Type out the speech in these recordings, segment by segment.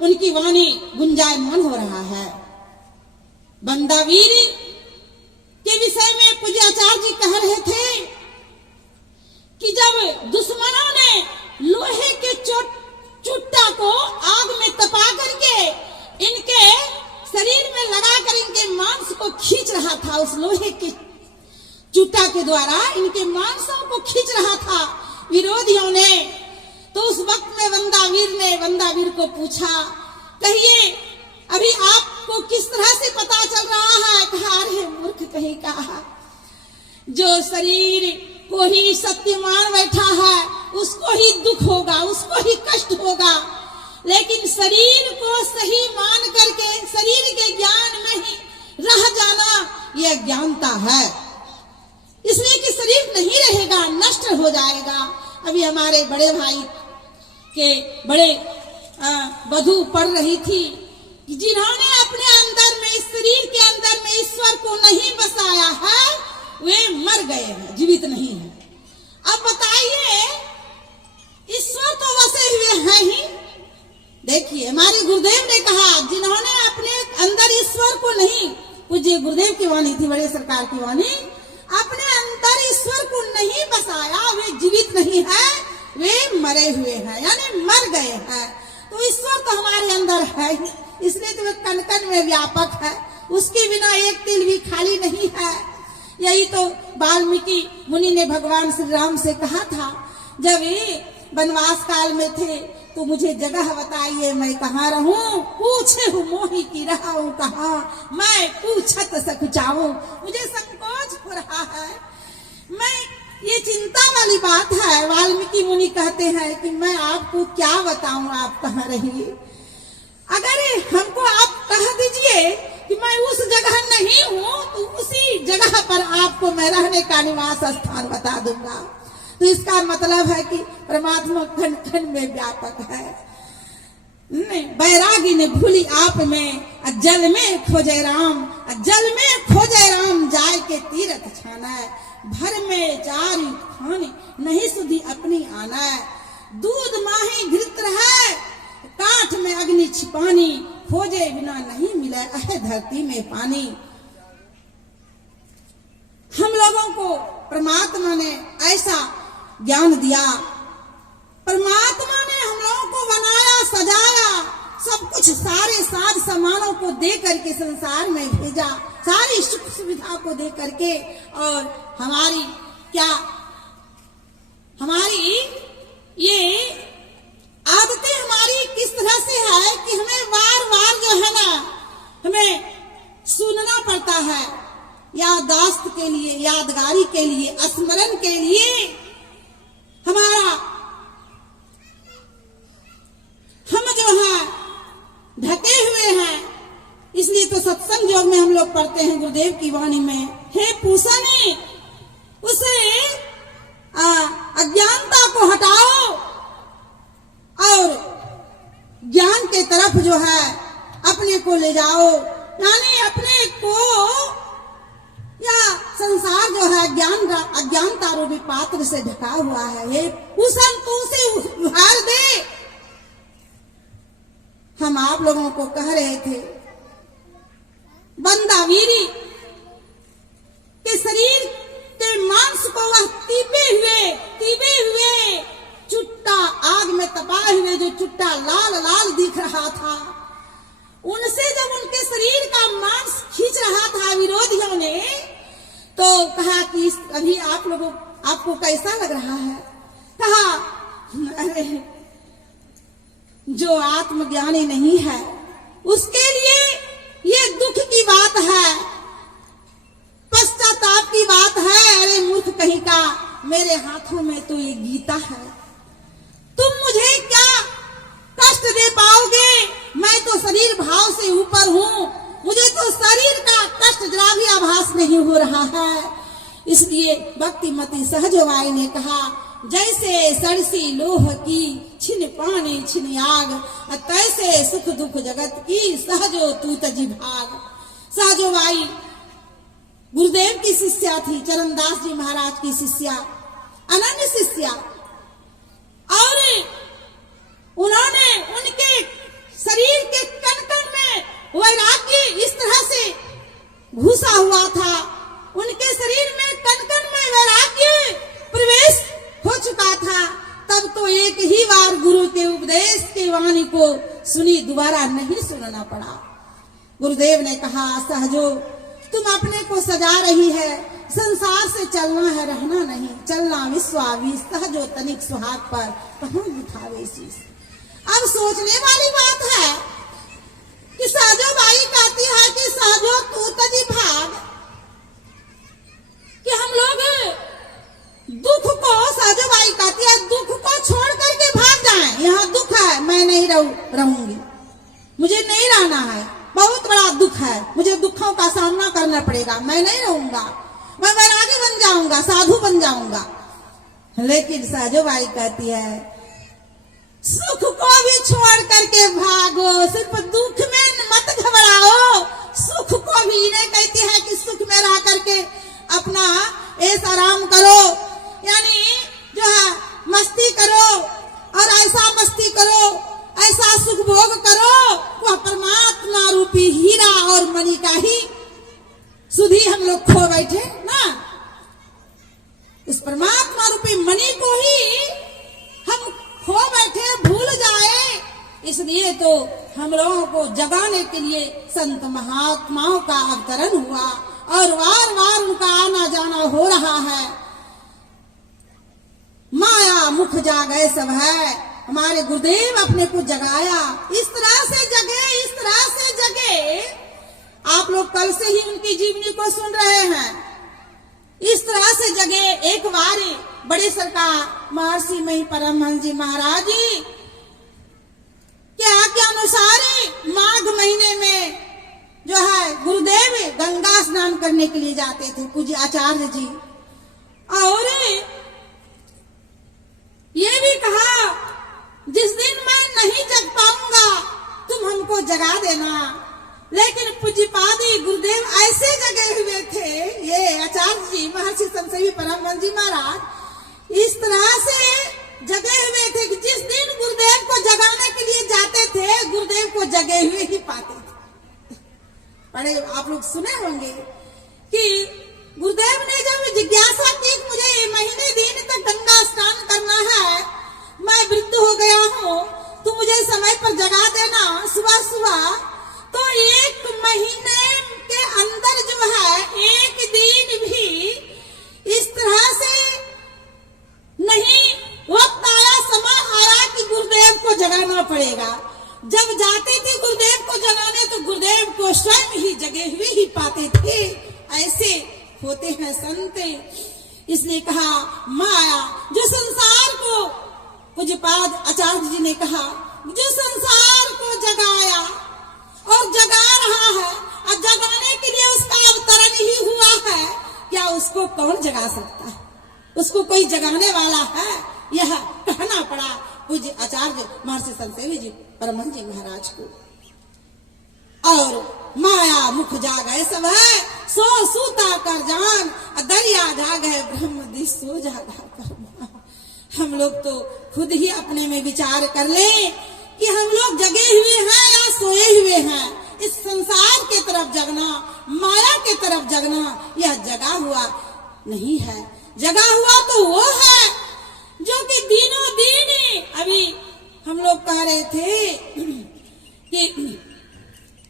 उनकी वाणी गुंजायमान हो रहा है। बंदावीर के विषय में पूज्याचार्य जी कह रहे थे कि जब दुश्मनों ने लोहे के चुट्टा को आग में तपा करके इनके शरीर में लगाकर इनके मांस को खींच रहा था, उस लोहे के चुट्टा के द्वारा इनके मांसों को खींच रहा था विरोधियों ने, तो उस वक्त में वंदावीर को पूछा, कहिए अभी आपको किस तरह से पता चल रहा है? कहा, अरे मूर्ख कहीं का, जो शरीर को ही सत्य मान बैठा है उसको ही दुख होगा, उसको ही कष्ट होगा, लेकिन शरीर को सही मान करके शरीर के ज्ञान में ही रह जाना यह ज्ञानता है। इसलिए कि शरीर नहीं रहेगा, नष्ट हो जाएगा। अभी हमारे बड़े भाई के बड़े वधू पढ़ रही थी कि जिन्होंने अपने अंदर में, इस शरीर के अंदर में ईश्वर को नहीं बसाया है, वे मर गए हैं, जीवित नहीं है। अब बताइए, ईश्वर तो वसे हुए हैं ही। देखिए, हमारे गुरुदेव ने कहा, जिन्होंने अपने अंदर ईश्वर को नहीं, पूज्य गुरुदेव की वाणी थी, बड़े सरकार की वाणी, अपने अंदर ईश्वर को नहीं बसाया, वे जीवित नहीं है, वे मरे हुए हैं, यानी मर गए हैं। तो ईश्वर तो हमारे अंदर है ही, इसलिए तो वे कण कण में व्यापक है, उसके बिना एक तिल भी खाली नहीं है। यही तो वाल्मीकि मुनि ने भगवान श्री राम से कहा था, जब ये वनवास काल में थे, तो मुझे जगह बताइए, मैं कहाँ रहूं? पूछे हूँ मोही की रहूं कहाँ, मैं पूछत सकुचाऊं, मुझे संकोच हो रहा है। मैं, ये चिंता वाली बात है। वाल्मीकि मुनि कहते हैं कि मैं आपको क्या बताऊं, आप कहाँ रहिए। अगर हमको आप कह दीजिए कि मैं उस जगह नहीं हूँ, तो उसी जगह पर आपको मैं रहने का निवास स्थान बता दूंगा। तो इसका मतलब है कि परमात्मा खंड खंड में व्यापक है। बैरागी ने भूली आप में, जल में खोजे राम, जल में खोजे राम, जाय के तीरथ छाना, भर में जारी खाने, नहीं सुधी अपनी आना, दूध माही घृत है, काठ में अग्नि छिपानी, खोजे बिना नहीं मिले अहे धरती में पानी। हम लोगों को परमात्मा ने ऐसा ज्ञान दिया, परमात्मा ने हम लोगों को बनाया, सजाया, सब कुछ सारे साज सामानों को दे करके संसार में भेजा, सारी सुख सुविधा को दे करके, और हमारी ये आदतें हमारी किस तरह से है कि हमें बार बार जो है ना, हमें सुनना पड़ता है, याददाश्त के लिए, यादगारी के लिए, स्मरण के लिए, हमारा हम जो है ढके हुए हैं। इसलिए तो सत्संग योग में हम लोग पढ़ते हैं गुरुदेव की वाणी में, हे पूसने, उसे अज्ञानता को हटाओ और ज्ञान के तरफ जो है अपने को ले जाओ, यानी अपने को, या संसार जो है अज्ञानता रूपी पात्र से ढका हुआ है, हे पूसन, तू उसे उहार दे। हम आप लोगों को कह रहे थे, बंदावीरी के शरीर के मांस को वह तीबे हुए चुट्टा, आग में तपाए हुए जो चुट्टा लाल लाल दिख रहा था, उनसे जब उनके शरीर का मांस खींच रहा था विरोधियों ने, तो कहा कि अभी आप लोगों, आपको कैसा लग रहा है? कहा, अरे जो आत्मज्ञानी नहीं है उसके लिए ये दुख की बात है, पश्चाताप की बात है। अरे मूर्ख कहीं का, मेरे हाथों में तो ये गीता है, तुम मुझे क्या कष्ट दे पाओगे? मैं तो शरीर भाव से ऊपर हूँ, मुझे तो शरीर का कष्ट जरा भी आभास नहीं हो रहा है। इसलिए भक्तिमती सहजवाई ने कहा, जैसे सरसी लोह की छिन पानी छिन आग, तैसे सुख दुख जगत की सहजो तू तजी भाग। सहजवाई गुरुदेव की शिष्या थी, चरणदास जी महाराज की शिष्या, अनन्य शिष्या, और उन्होंने उनके शरीर एक ही बार गुरु के उपदेश की वाणी को सुनी, दोबारा नहीं सुनना पड़ा। गुरुदेव ने कहा, सहजो तुम अपने को सजा रही है, संसार से चलना है, रहना नहीं। चलना विश्वावी सहजो तनिक सुहाग पर कहाँ बिठावे शीश। अब सोचने वाली बात है कि सहजो बाई कहती है कि सहजो तू तजी भाग, कि हम लोग दुख को, सहजो बाई कहती है दुख को छोड़ करके भाग जाएं। यहाँ दुख है, मैं नहीं रहूंगी, मुझे नहीं रहना है, बहुत बड़ा दुख है, मुझे दुखों का सामना करना पड़ेगा, मैं नहीं रहूंगा, मैं वैरागी बन जाऊंगा, साधु बन जाऊंगा। लेकिन सहजो बाई कहती है सुख को भी छोड़ करके भागो, सिर्फ दुख में मत घबराओ, सुख को भी। इन्हें कहती है कि सुख में रह करके अपना ऐसा आराम करो, यानी जो है मस्ती करो, और ऐसा मस्ती करो, ऐसा सुख भोग करो, वह परमात्मा रूपी हीरा और मणि का ही सुधी हम लोग खो बैठे ना। इस परमात्मा रूपी मणि को ही हम खो बैठे, भूल जाए। इसलिए तो हम लोगों को जगाने के लिए संत महात्माओं का अवतरण हुआ और वार वार उनका आना जाना हो रहा है। माया मुख जागे सब है, हमारे गुरुदेव अपने को जगाया, इस तरह से जगे, इस तरह से जगे। आप लोग कल से ही उनकी जीवनी को सुन रहे हैं। इस तरह से जगे। एक बार बड़े सरकार महर्षि मही परमहंस जी महाराज जी के आज्ञा अनुसार माघ महीने में जो है गुरुदेव गंगा स्नान करने के लिए जाते थे, पूज्य आचार्य जी। और ये भी कहा जिस दिन मैं नहीं जग पाऊंगा तुम हमको जगा देना। लेकिन पूज्यपादी गुरुदेव ऐसे जगे हुए थे, ये आचार्य जी महर्षि संत सेवी परमहंस जी महाराज इस तरह से जगे हुए थे कि जिस दिन गुरुदेव को जगाने के लिए जाते थे गुरुदेव को जगे हुए ही पाते थे। बड़े आप लोग सुने होंगे कि गुरुदेव ने जब जिज्ञासा की मुझे महीने दिन तक गंगा स्नान करना है, मैं वृद्ध हो गया हूँ, तू मुझे समय पर जगा देना सुबह सुबह। तो एक महीने के अंदर जो है एक दिन भी इस तरह से नहीं वक्त आया, समय आया कि गुरुदेव को जगाना पड़ेगा। जब जाते थे गुरुदेव को जगाने तो गुरुदेव को स्वयं ही जगे हुए ही पाते थे। ऐसे होते हैं संत। इसलिए कहा माया जो संसार को, पूज्यपाद आचार्य जी ने कहा जो संसार को जगाया और जगा रहा है, अब जगाने के लिए उसका अवतरण ही हुआ है, क्या उसको कौन जगा सकता है? उसको कोई जगाने वाला है? यह कहना पड़ा पूज्य आचार्य महर्षि संत सेवी जी परमहंस जी महाराज को। और माया मुख जागे सब है, सो सूता कर जान, दरिया जागे ब्रह्म दिस सो जागा परमान। हम लोग तो खुद ही अपने में विचार कर लें कि हम लोग जगे हुए हैं या सोए हुए हैं। इस संसार के तरफ जगना, माया के तरफ जगना, यह जगा हुआ नहीं है। जगा हुआ तो वो है जो कि दिनों दिन, अभी हम लोग कह रहे थे कि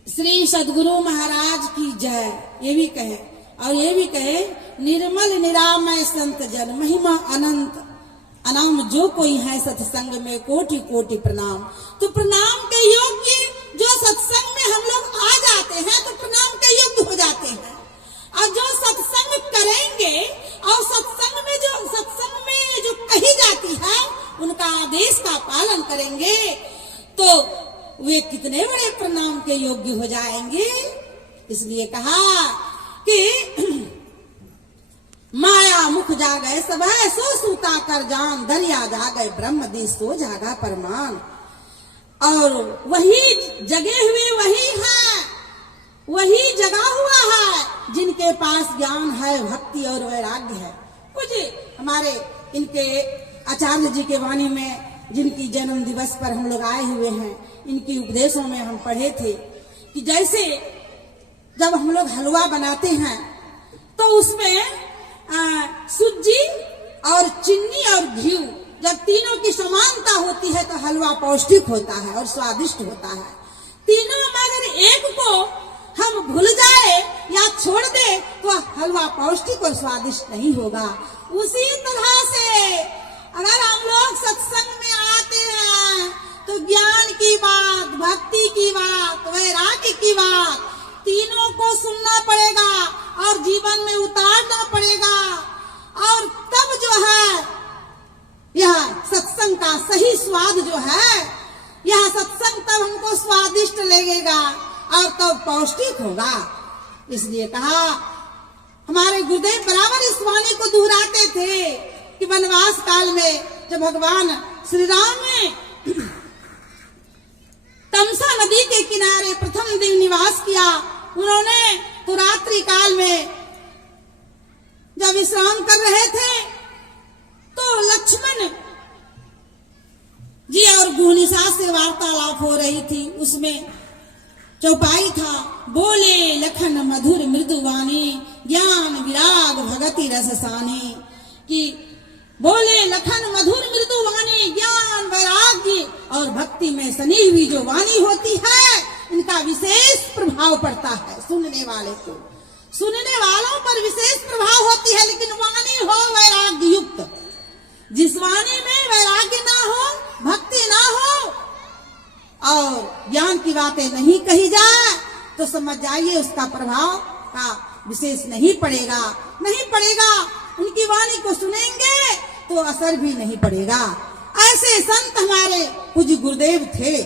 श्री सद्गुरु महाराज की जय, ये भी कहे और ये भी कहे निर्मल निरामय संत जन महिमा अनंत अनाम जो कोई है सत्संग में कोटि कोटि प्रणाम। तो प्रणाम के योग्य जो सत्संग में हम लोग आ जाते हैं तो प्रणाम के योग्य हो जाते हैं। और जो सत्संग करेंगे और सत्संग में जो कही जाती है उनका आदेश का पालन करेंगे तो वे कितने बड़े प्रणाम के योग्य हो जाएंगे। इसलिए कहा कि माया मुख जागे सब है, सो सूता कर जान, दरिया जागे ब्रह्म दी सो जागा परमान। और वही जगे हुए वही है, वही जगा हुआ है जिनके पास ज्ञान है, भक्ति और वैराग्य है। कुछ हमारे इनके आचार्य जी के वाणी में जिनकी जन्म दिवस पर हम लोग आए हुए हैं, इनकी उपदेशों में हम पढ़े थे कि जैसे जब हम लोग हलवा बनाते हैं तो उसमें सूजी और चीनी और घी जब तीनों की समानता होती है तो हलवा पौष्टिक होता है और स्वादिष्ट होता है। तीनों में अगर एक को हम भूल जाए या छोड़ दे तो हलवा पौष्टिक और स्वादिष्ट नहीं होगा। उसी तरह से अगर हम लोग सत्संग में आते हैं तो ज्ञान की बात, भक्ति की बात, वैराग्य की बात, तीनों को सुनना पड़ेगा और जीवन में उतारना पड़ेगा। और तब जो है यह सत्संग का सही स्वाद जो है, यह सत्संग तब हमको स्वादिष्ट लगेगा और तब पौष्टिक होगा। इसलिए कहा हमारे गुरुदेव बराबर इस वाणी को दोहराते थे कि वनवास काल में जब भगवान श्री राम ने तमसा नदी के किनारे प्रथम दिन निवास किया, उन्होंने तो रात्रि काल में जब विश्राम कर रहे थे तो लक्ष्मण जी और गुहनिसा से वार्तालाप हो रही थी। उसमें चौपाई था, बोले लखन मधुर मृदुवाणी, ज्ञान विराग भगति रससानी। कि बोले लखन मधुर मृदुवाणी, ज्ञान वैराग्य और भक्ति में सनी हुई जो वाणी होती है, इनका विशेष प्रभाव पड़ता है सुनने वाले को। सुनने वालों पर विशेष प्रभाव होती है, लेकिन वाणी हो वैराग्य युक्त। जिस वाणी में वैराग्य ना हो, भक्ति ना हो और ज्ञान की बातें नहीं कही जाए तो समझ जाइए उसका प्रभाव का विशेष नहीं पड़ेगा। उनकी वाणी को सुनेंगे तो असर भी नहीं पड़ेगा। ऐसे संत हमारे पूज्य गुरुदेव थे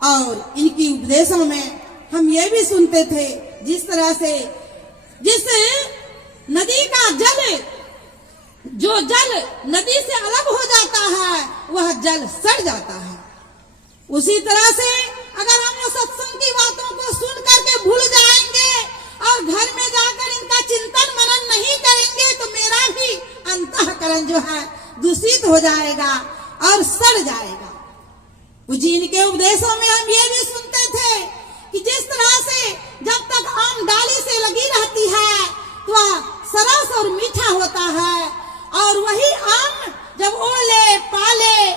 और इनकी उपदेशों में हम ये भी सुनते थे, जिस तरह से जिस नदी का जल, जो जल नदी से अलग हो जाता है वह जल सड़ जाता है, उसी तरह से अगर हम सत्संग की बातों को सुन करके भूल जाएंगे और घर में जाकर इनका चिंतन मनन नहीं करेंगे तो मेरा भी अंतःकरण जो है दूषित हो जाएगा और सड़ जाएगा। जी इनके उपदेशों में हम ये भी सुनते थे कि जिस तरह से जब तक आम डाली से लगी रहती है तो वह सरस और मीठा होता है, और वही आम जब ओले पाले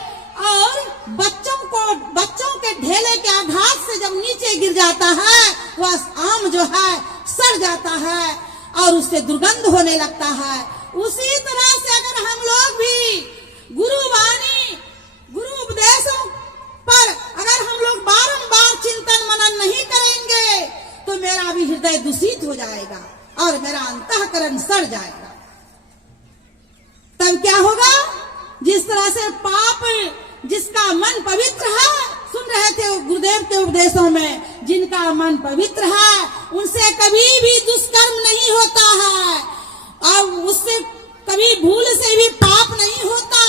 और बच्चों के ढेले के आघात से जब नीचे गिर जाता है वह आम जो है सड़ जाता है और उससे दुर्गंध होने लगता है। उसी तरह से अगर हम लोग भी गुरुवाणी, गुरु उपदेशों पर अगर हम लोग बारंबार चिंतन मनन नहीं करेंगे तो मेरा भी हृदय दूषित हो जाएगा और मेरा अंतःकरण सड़ जाएगा। तब क्या होगा? जिस तरह से पाप, जिसका मन पवित्र है, सुन रहे थे गुरुदेव के उपदेशों में, जिनका मन पवित्र है उनसे कभी भी दुष्कर्म नहीं होता है और उससे कभी भूल से भी पाप नहीं होता।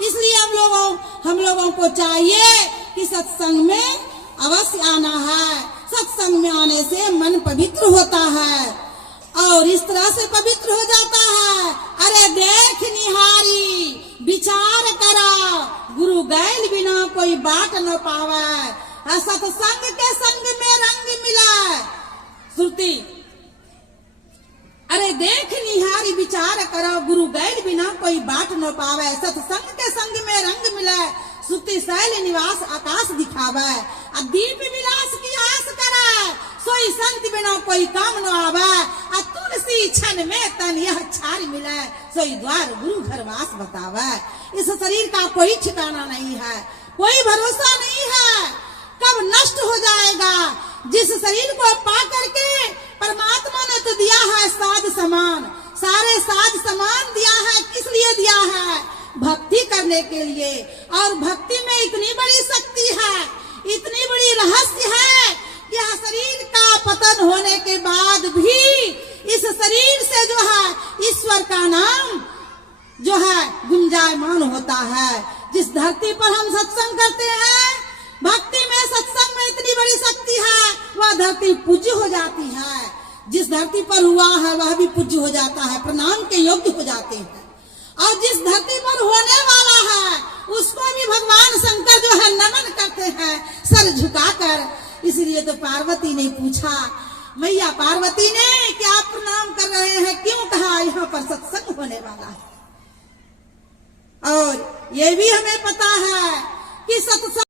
इसलिए हम लोगों को चाहिए कि सत्संग में अवश्य आना है। सत्संग में आने से मन पवित्र होता है और इस तरह से पवित्र हो जाता है। अरे देख निहारी विचार करा, गुरु गैल बिना कोई बाट न पावे, सत्संग के संग में रंग मिला। श्रुति, अरे देख निहारी विचार करो, गुरु गैल बिना कोई बाट न पावे, सत्संग के संग में रंग मिले। श्रुति शैल निवास आकाश दिखावे, दीप विलास की आस करे, सोई संत बिना कोई काम न आवे, तुलसी छन में तन यह छार मिले, सोई द्वार गुरु घर वास बतावे। इस शरीर का कोई ठिकाना नहीं है, कोई भरोसा नहीं है, कब नष्ट हो जाएगा। जिस शरीर को पा करके परमात्मा ने तो दिया है साज समान, सारे साज समान दिया है, किस लिए दिया है? भक्ति करने के लिए। और भक्ति में इतनी बड़ी शक्ति है, इतनी बड़ी रहस्य है कि यह शरीर का पतन होने के बाद भी इस शरीर से जो है ईश्वर का नाम जो है गुंजायमान होता है। जिस धरती पर हम सत्संग करते हैं, भक्ति में सत्संग में इतनी बड़ी शक्ति है, वह धरती पूज्य हो जाती है। जिस धरती पर हुआ है वह भी पूज्य हो जाता है, प्रणाम के योग्य हो जाते हैं। और जिस धरती पर होने वाला है उसको भी भगवान शंकर जो है नमन करते हैं सर झुकाकर। इसलिए तो पार्वती ने पूछा, मैया पार्वती ने क्या प्रणाम कर रहे हैं, क्यों कहा? यहाँ पर सत्संग होने वाला है। और ये भी हमें पता है कि सत्संग